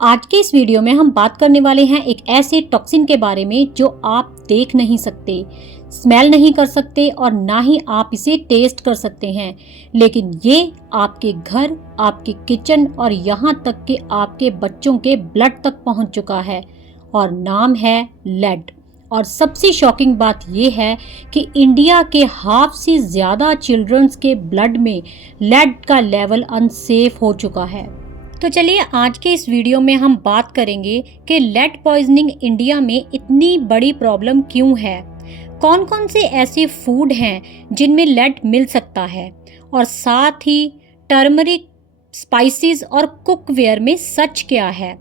आज के इस वीडियो में हम बात करने वाले हैं एक ऐसे टॉक्सिन के बारे में जो आप देख नहीं सकते, स्मेल नहीं कर सकते और ना ही आप इसे टेस्ट कर सकते हैं, लेकिन ये आपके घर, आपके किचन और यहाँ तक कि आपके बच्चों के ब्लड तक पहुँच चुका है और नाम है लेड। और सबसे शॉकिंग बात यह है कि इंडिया के हाफ से ज़्यादा चिल्ड्रंस के ब्लड में लेड का लेवल अनसेफ हो चुका है। तो चलिए आज के इस वीडियो में हम बात करेंगे कि लेड पॉइजनिंग इंडिया में इतनी बड़ी प्रॉब्लम क्यों है, कौन कौन से ऐसे फूड हैं जिनमें लेड मिल सकता है और साथ ही टर्मरिक, स्पाइसेस और कुकवेयर में सच क्या है,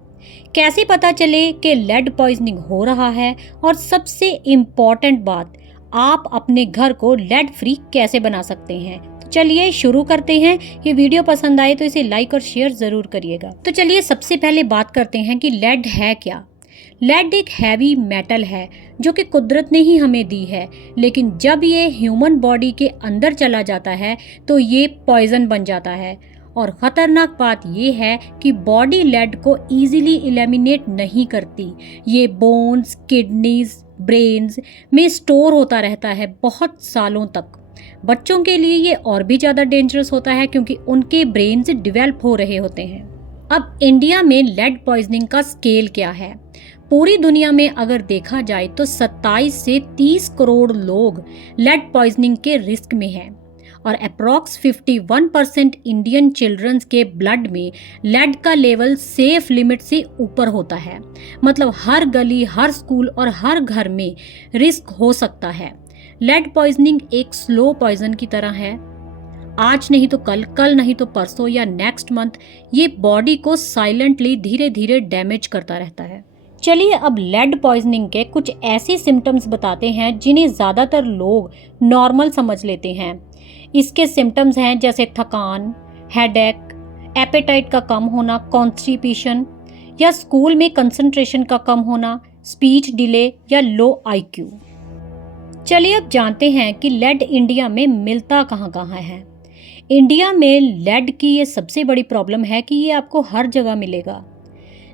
कैसे पता चले कि लेड पॉइजनिंग हो रहा है और सबसे इम्पॉर्टेंट बात, आप अपने घर को लेड फ्री कैसे बना सकते हैं। चलिए शुरू करते हैं। ये वीडियो पसंद आए तो इसे लाइक और शेयर जरूर करिएगा। तो चलिए सबसे पहले बात करते हैं कि लेड है क्या। लेड एक हैवी मेटल है जो कि कुदरत ने ही हमें दी है, लेकिन जब ये ह्यूमन बॉडी के अंदर चला जाता है तो ये पॉइजन बन जाता है। और ख़तरनाक बात यह है कि बॉडी लेड को ईजिली एलिमिनेट नहीं करती। ये बोन्स, किडनीज, ब्रेन्स में स्टोर होता रहता है बहुत सालों तक। बच्चों के लिए ये और भी ज़्यादा डेंजरस होता है क्योंकि उनके ब्रेन्स डेवलप हो रहे होते हैं। अब इंडिया में लेड पॉइजनिंग का स्केल क्या है? पूरी दुनिया में अगर देखा जाए तो 27 से 30 करोड़ लोग लेड पॉइजनिंग के रिस्क में हैं और अप्रॉक्स 51% इंडियन चिल्ड्रंस के ब्लड में लेड का लेवल सेफ लिमिट से ऊपर होता है। मतलब हर गली, हर स्कूल और हर घर में रिस्क हो सकता है। लेड पॉइजनिंग एक स्लो पॉइजन की तरह है। आज नहीं तो कल, कल नहीं तो परसों या नेक्स्ट मंथ ये बॉडी को साइलेंटली धीरे धीरे डैमेज करता रहता है। चलिए अब लेड पॉइजनिंग के कुछ ऐसे सिम्टम्स बताते हैं जिन्हें ज़्यादातर लोग नॉर्मल समझ लेते हैं। इसके सिम्टम्स हैं जैसे थकान, हेडेक, एपेटाइट का कम होना, कॉन्स्टिपेशन या स्कूल में कंसंट्रेशन का कम होना, स्पीच डिले या लो आईक्यू। चलिए अब जानते हैं कि लेड इंडिया में मिलता कहाँ कहाँ है। इंडिया में लेड की ये सबसे बड़ी प्रॉब्लम है कि ये आपको हर जगह मिलेगा।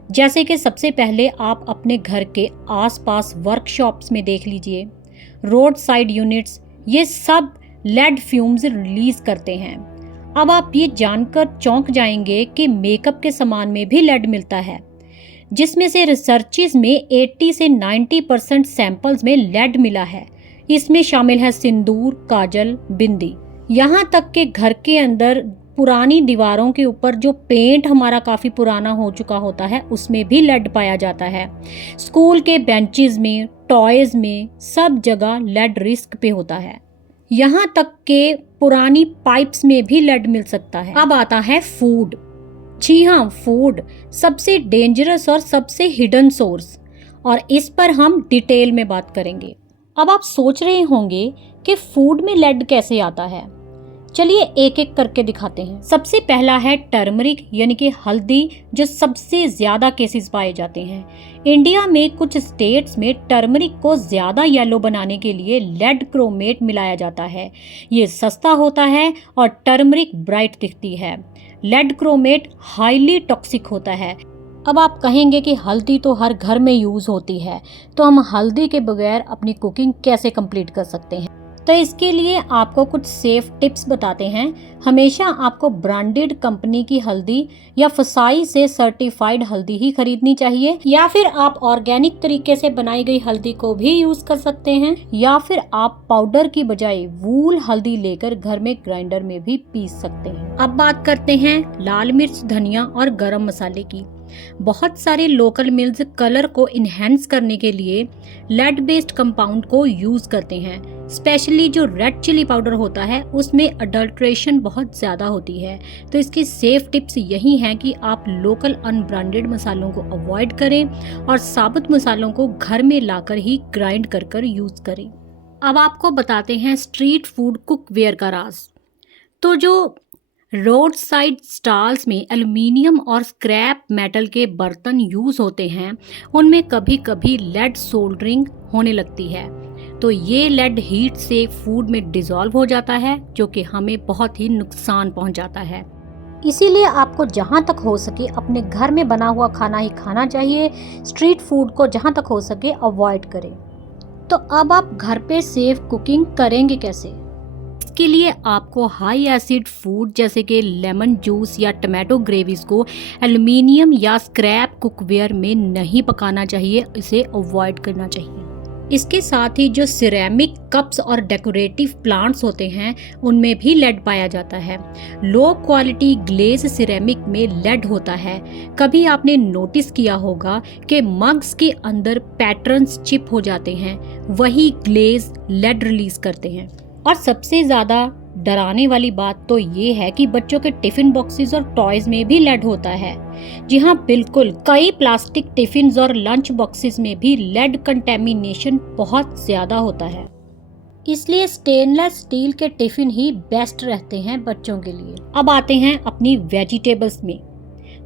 जैसे कि सबसे पहले आप अपने घर के आसपास वर्कशॉप्स में देख लीजिए, रोड साइड यूनिट्स, ये सब लेड फ्यूम्स रिलीज करते हैं। अब आप ये जानकर चौंक जाएंगे कि मेकअप के सामान में भी लेड मिलता है, जिसमें से रिसर्चेस में 80 से 90% सैंपल्स में लेड मिला है। इसमें शामिल है सिंदूर, काजल, बिंदी, यहाँ तक कि घर के अंदर पुरानी दीवारों के ऊपर जो पेंट हमारा काफ़ी पुराना हो चुका होता है उसमें भी लेड पाया जाता है। स्कूल के बेंचेस में, टॉयज में, सब जगह लेड रिस्क पे होता है। यहाँ तक के पुरानी पाइप्स में भी लेड मिल सकता है। अब आता है फूड। जी हाँ, फूड सबसे डेंजरस और सबसे हिडन सोर्स, और इस पर हम डिटेल में बात करेंगे। अब आप सोच रहे होंगे कि फूड में लेड कैसे आता है। चलिए एक एक करके दिखाते हैं। सबसे पहला है टर्मरिक यानी कि हल्दी, जो सबसे ज्यादा केसेस पाए जाते हैं। इंडिया में कुछ स्टेट्स में टर्मरिक को ज्यादा येलो बनाने के लिए लेड क्रोमेट मिलाया जाता है। ये सस्ता होता है और टर्मरिक ब्राइट दिखती है। लेड क्रोमेट हाईली टॉक्सिक होता है। अब आप कहेंगे कि हल्दी तो हर घर में यूज होती है, तो हम हल्दी के बगैर अपनी कुकिंग कैसे कंप्लीट कर सकते हैं? तो इसके लिए आपको कुछ सेफ टिप्स बताते हैं। हमेशा आपको ब्रांडेड कंपनी की हल्दी या फसाई से सर्टिफाइड हल्दी ही खरीदनी चाहिए, या फिर आप ऑर्गेनिक तरीके से बनाई गई हल्दी को भी यूज कर सकते हैं, या फिर आप पाउडर की बजाय वूल हल्दी लेकर घर में ग्राइंडर में भी पीस सकते हैं। अब बात करते हैं लाल मिर्च, धनिया और गरम मसाले की। बहुत सारे लोकल मिल्स कलर को इन्हेंस करने के लिए लेड बेस्ड कंपाउंड को यूज करते हैं। स्पेशली जो रेड चिली पाउडर होता है उसमें अडल्ट्रेशन बहुत ज़्यादा होती है। तो इसकी सेफ टिप्स यही हैं कि आप लोकल अनब्रांडेड मसालों को अवॉइड करें और साबुत मसालों को घर में लाकर ही ग्राइंड कर कर यूज़ करें। अब आपको बताते हैं स्ट्रीट फूड कुकवेयर का राज। तो जो रोड साइड स्टॉल्स में एल्युमिनियम और स्क्रैप मेटल के बर्तन यूज़ होते हैं, उनमें कभी कभी लेड सोल्डरिंग होने लगती है। तो ये लेड हीट से फूड में डिसॉल्व हो जाता है, जो कि हमें बहुत ही नुकसान पहुंचाता है। इसीलिए आपको जहाँ तक हो सके अपने घर में बना हुआ खाना ही खाना चाहिए। स्ट्रीट फूड को जहाँ तक हो सके अवॉइड करें। तो अब आप घर पे सेफ कुकिंग करेंगे कैसे? इसके लिए आपको हाई एसिड फूड जैसे कि लेमन जूस या टमाटो ग्रेवीज को एल्युमिनियम या स्क्रैप कुकवेयर में नहीं पकाना चाहिए, इसे अवॉइड करना चाहिए। इसके साथ ही जो सिरेमिक कप्स और डेकोरेटिव प्लांट्स होते हैं उनमें भी लेड पाया जाता है। लो क्वालिटी ग्लेज सिरेमिक में लेड होता है। कभी आपने नोटिस किया होगा कि मग्स के अंदर पैटर्न्स चिप हो जाते हैं, वही ग्लेज लेड रिलीज करते हैं। और सबसे ज़्यादा डराने वाली बात तो ये है कि बच्चों के टिफिन बॉक्सेस और टॉयज में भी लेड होता है। जी हाँ, बिल्कुल, कई प्लास्टिक टिफिन और लंच बॉक्सेस में भी लेड कंटेमिनेशन बहुत ज़्यादा होता है। इसलिए स्टेनलेस स्टील के टिफिन ही बेस्ट रहते हैं बच्चों के लिए। अब आते हैं अपनी वेजिटेबल्स में।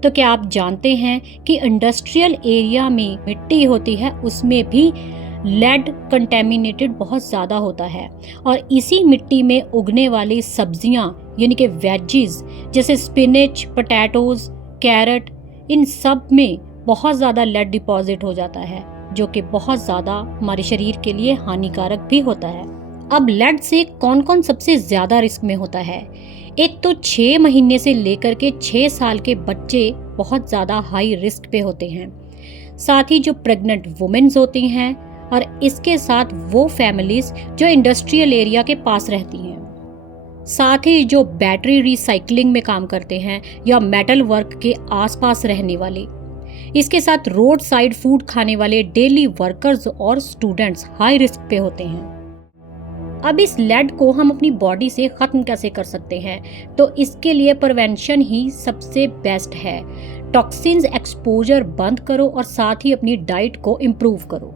तो क्या आप जानते हैं कि इंडस्ट्रियल एरिया में मिट्टी होती है, उसमें भी लेड कंटेमिनेटेड बहुत ज़्यादा होता है। और इसी मिट्टी में उगने वाली सब्जियां यानी कि वेजिज जैसे स्पिनच, पोटैटोज, कैरेट, इन सब में बहुत ज़्यादा लेड डिपॉजिट हो जाता है, जो कि बहुत ज़्यादा हमारे शरीर के लिए हानिकारक भी होता है। अब लेड से कौन कौन सबसे ज़्यादा रिस्क में होता है? एक तो 6 महीने से लेकर के 6 साल के बच्चे बहुत ज़्यादा हाई रिस्क पे होते हैं। साथ ही जो प्रेग्नेंट वुमेन्स होती हैं और इसके साथ वो फैमिलीज जो इंडस्ट्रियल एरिया के पास रहती हैं। साथ ही जो बैटरी रिसाइकलिंग में काम करते हैं या मेटल वर्क के आसपास रहने वाले। इसके साथ रोड साइड फूड खाने वाले डेली वर्कर्स और स्टूडेंट्स हाई रिस्क पे होते हैं। अब इस लेड को हम अपनी बॉडी से खत्म कैसे कर सकते हैं? तो इसके लिए प्रिवेंशन ही सबसे बेस्ट है। टॉक्सिन्स एक्सपोजर बंद करो और साथ ही अपनी डाइट को इम्प्रूव करो।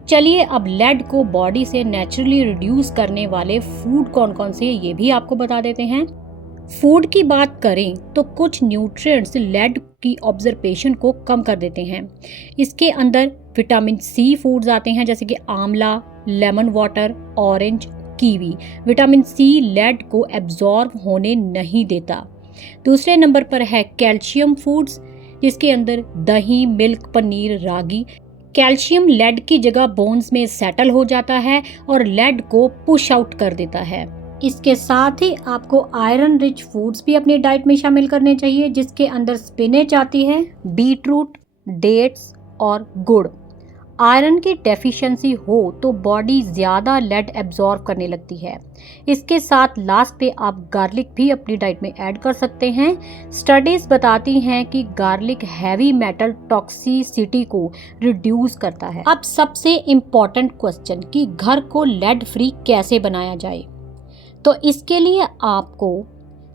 चलिए अब लेड को बॉडी से नेचुरली रिड्यूस करने वाले फूड कौन कौन से ये भी आपको बता देते हैं। फूड की बात करें तो कुछ न्यूट्रिएंट्स लेड की ऑब्जर्वेशन को कम कर देते हैं। इसके अंदर विटामिन सी फूड्स आते हैं जैसे कि आंवला, lemon water, orange, kiwi. Vitamin C lead को एब्जॉर्ब होने नहीं देता। दूसरे नंबर पर है कैल्शियम फूड्स, जिसके अंदर दही, मिल्क, पनीर, रागी। कैल्शियम लेड की जगह बोन्स में सेटल हो जाता है और लेड को पुश आउट कर देता है। इसके साथ ही आपको आयरन रिच फूड्स भी अपनी डाइट में शामिल करने चाहिए, जिसके अंदर स्पिनच आती है, बीटरूट, डेट्स और गुड़। आयरन की डेफिशिएंसी हो तो बॉडी ज़्यादा लेड एब्जॉर्ब करने लगती है। इसके साथ लास्ट पे आप गार्लिक भी अपनी डाइट में ऐड कर सकते हैं। स्टडीज़ बताती हैं कि गार्लिक हैवी मेटल टॉक्सिसिटी को रिड्यूस करता है। अब सबसे इम्पॉर्टेंट क्वेश्चन कि घर को लेड फ्री कैसे बनाया जाए? तो इसके लिए आपको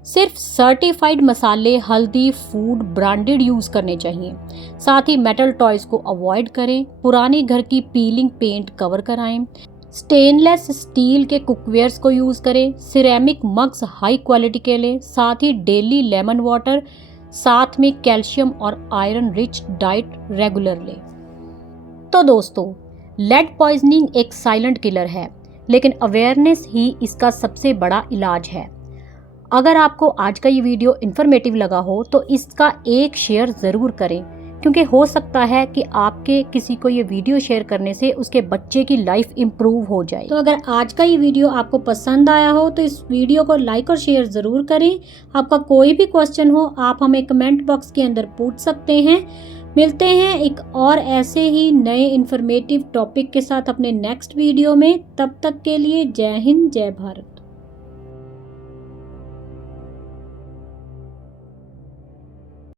सिर्फ सर्टिफाइड मसाले, हल्दी, फूड ब्रांडेड यूज़ करने चाहिए। साथ ही मेटल टॉयज को अवॉइड करें। पुराने घर की पीलिंग पेंट कवर कराएं। स्टेनलेस स्टील के कुकवेयर्स को यूज़ करें। सिरेमिक मग्स हाई क्वालिटी के लें। साथ ही डेली लेमन वाटर, साथ में कैल्शियम और आयरन रिच डाइट रेगुलर लें। तो दोस्तों, लेड पॉइजनिंग एक साइलेंट किलर है, लेकिन अवेयरनेस ही इसका सबसे बड़ा इलाज है। अगर आपको आज का ये वीडियो इन्फॉर्मेटिव लगा हो तो इसका एक शेयर ज़रूर करें, क्योंकि हो सकता है कि आपके किसी को ये वीडियो शेयर करने से उसके बच्चे की लाइफ इम्प्रूव हो जाए। तो अगर आज का ये वीडियो आपको पसंद आया हो तो इस वीडियो को लाइक और शेयर ज़रूर करें। आपका कोई भी क्वेश्चन हो आप हमें कमेंट बॉक्स के अंदर पूछ सकते हैं। मिलते हैं एक और ऐसे ही नए इन्फॉर्मेटिव टॉपिक के साथ अपने नेक्स्ट वीडियो में। तब तक के लिए जय हिंद, जय भारत।